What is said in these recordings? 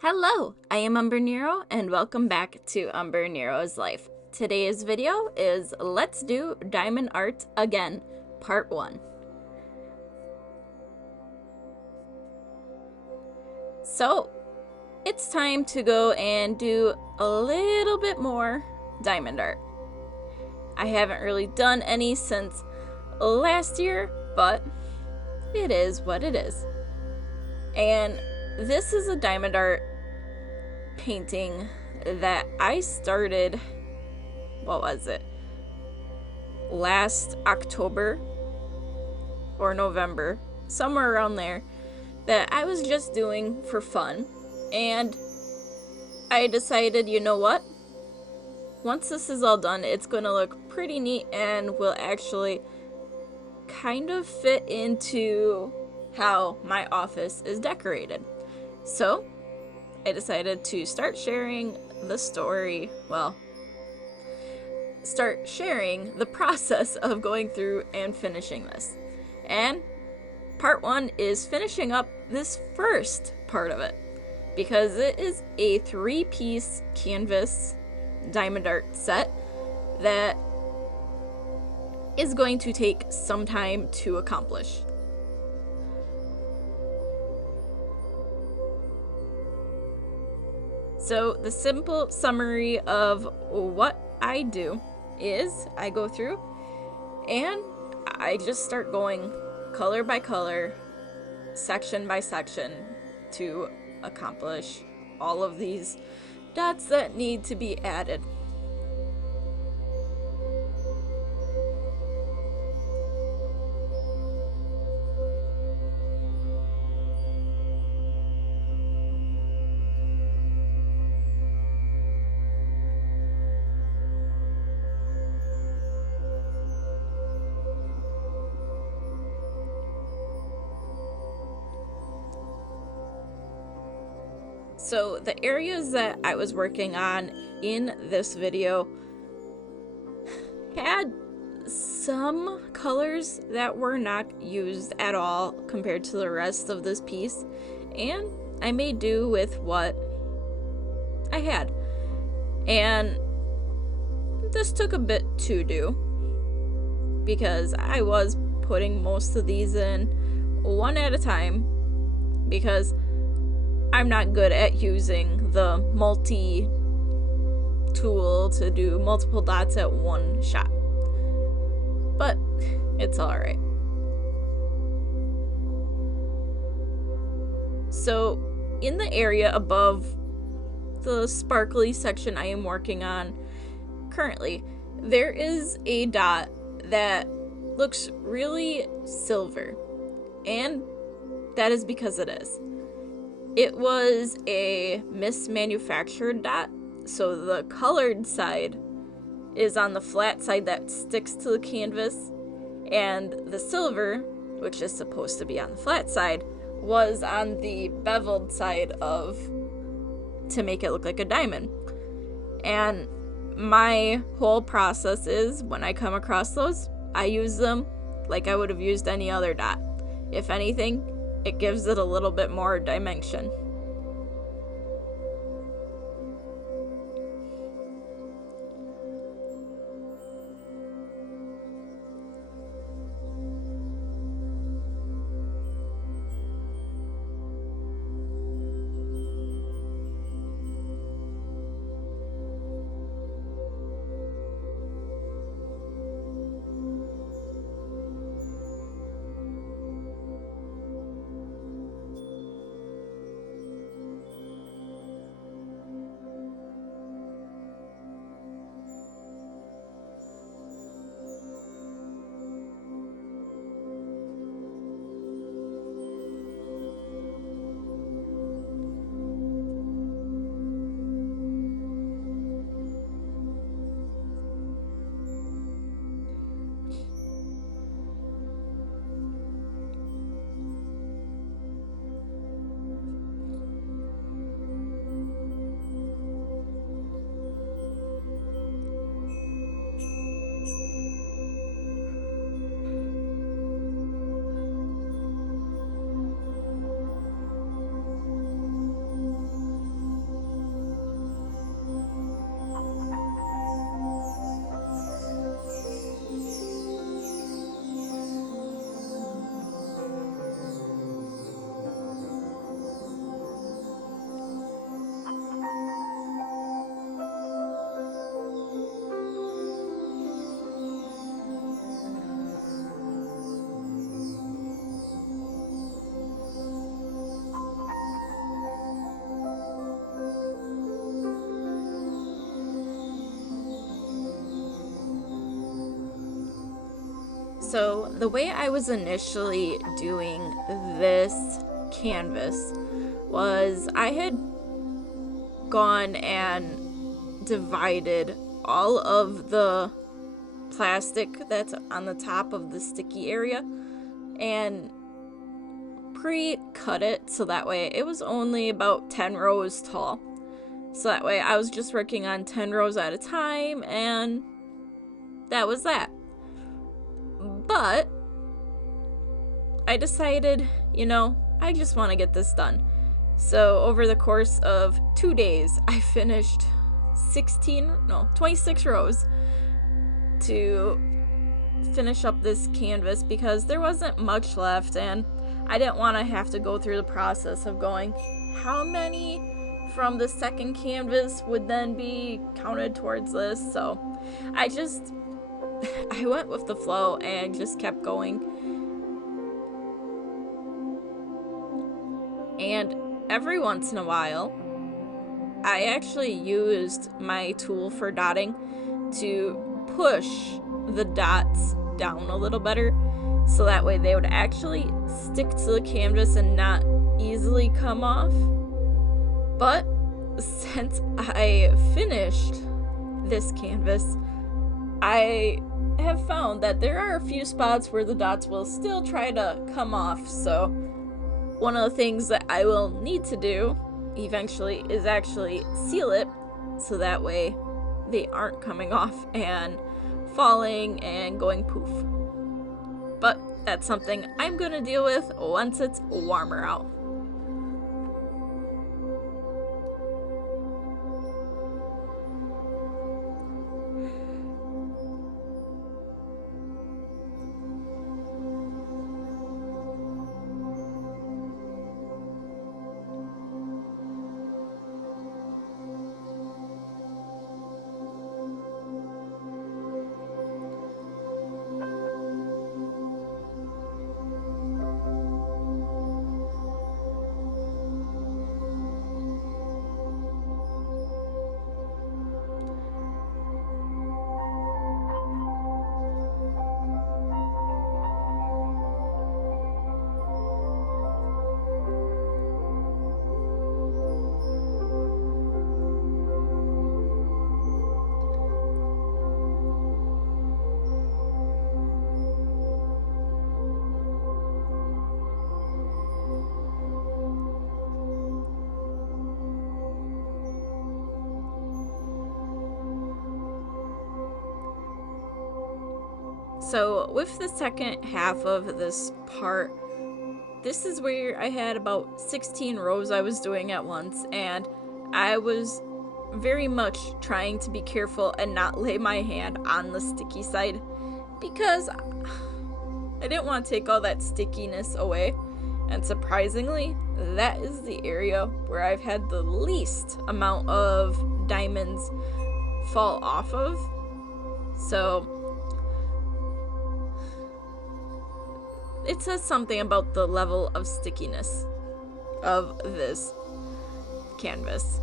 Hello, I am Umbrenero and welcome back to Umbrenero's Life. Today's video is Let's Do Diamond Art Again, Part 1. So, it's time to go and do a little bit more diamond art. I haven't really done any since last year, but it is what it is. And this is a diamond art painting that I started, what was it, last October or November, somewhere around there, that I was just doing for fun. And I decided, you know what? Once this is all done, it's gonna look pretty neat and will actually kind of fit into how my office is decorated. So I decided to start sharing the story, start sharing the process of going through and finishing this. And part 1 is finishing up this first part of it, because it is a 3-piece canvas diamond art set that is going to take some time to accomplish. So the simple summary of what I do is I go through and I just start going color by color, section by section, to accomplish all of these dots that need to be added. So the areas that I was working on in this video had some colors that were not used at all compared to the rest of this piece, and I made do with what I had. And this took a bit to do because I was putting most of these in one at a time, because I'm not good at using the multi tool to do multiple dots at one shot. But it's alright. So in the area above the sparkly section I am working on currently, there is a dot that looks really silver, and that is because it is. It was a mismanufactured dot, so the colored side is on the flat side that sticks to the canvas, and the silver, which is supposed to be on the flat side, was on the beveled side to make it look like a diamond. And my whole process is, when I come across those, I use them like I would have used any other dot. If anything, it gives it a little bit more dimension. So, the way I was initially doing this canvas was I had gone and divided all of the plastic that's on the top of the sticky area and pre-cut it so that way it was only about 10 rows tall. So that way I was just working on 10 rows at a time, and that was that. But I decided, I just want to get this done. So over the course of 2 days, I finished 26 rows to finish up this canvas because there wasn't much left, and I didn't want to have to go through the process of going, how many from the second canvas would then be counted towards this? So I went with the flow and just kept going. And every once in a while, I actually used my tool for dotting to push the dots down a little better so that way they would actually stick to the canvas and not easily come off. But since I finished this canvas, I have found that there are a few spots where the dots will still try to come off. So one of the things that I will need to do eventually is actually seal it so that way they aren't coming off and falling and going poof. But that's something I'm going to deal with once it's warmer out. So with the second half of this part, this is where I had about 16 rows I was doing at once, and I was very much trying to be careful and not lay my hand on the sticky side because I didn't want to take all that stickiness away. And surprisingly, that is the area where I've had the least amount of diamonds fall off of. So it says something about the level of stickiness of this canvas.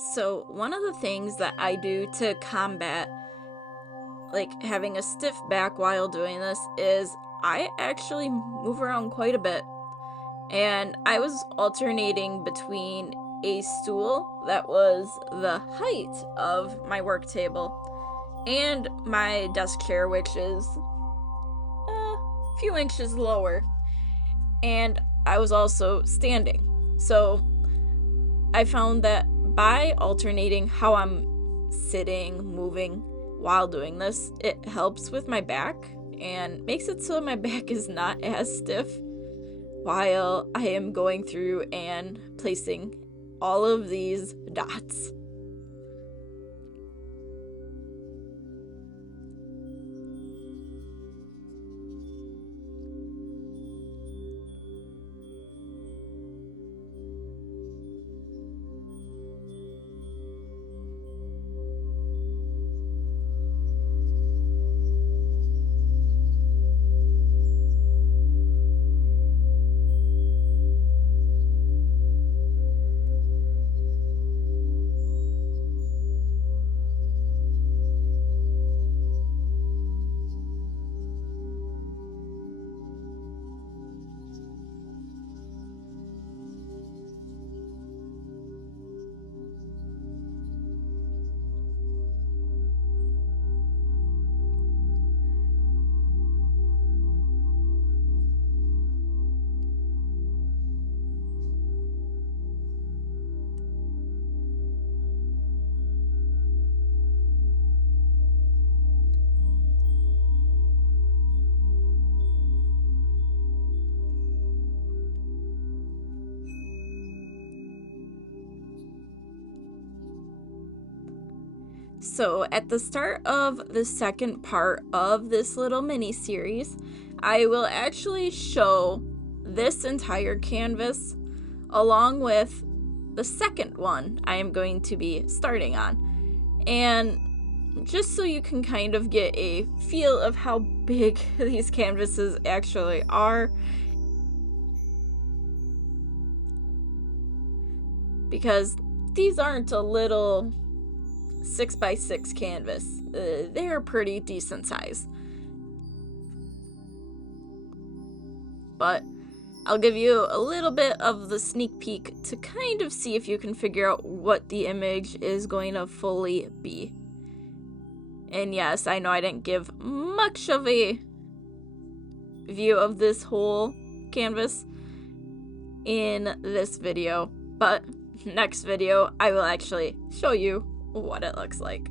So, one of the things that I do to combat like having a stiff back while doing this is I actually move around quite a bit. And I was alternating between a stool that was the height of my work table and my desk chair, which is a few inches lower. And I was also standing. So I found that by alternating how I'm sitting, moving while doing this, it helps with my back and makes it so my back is not as stiff while I am going through and placing all of these dots. So, at the start of the second part of this little mini series, I will actually show this entire canvas along with the second one I am going to be starting on. And just so you can kind of get a feel of how big these canvases actually are, because these aren't a little 6x6 canvas. They're pretty decent size. But I'll give you a little bit of the sneak peek to kind of see if you can figure out what the image is going to fully be. And yes, I know I didn't give much of a view of this whole canvas in this video, but next video I will actually show you what it looks like.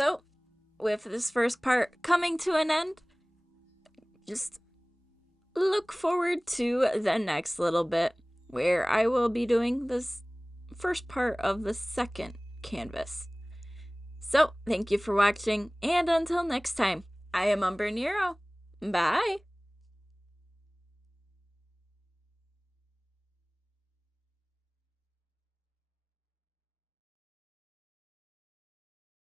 So, with this first part coming to an end, just look forward to the next little bit where I will be doing this first part of the second canvas. So, thank you for watching, and until next time, I am Umbrenero. Bye!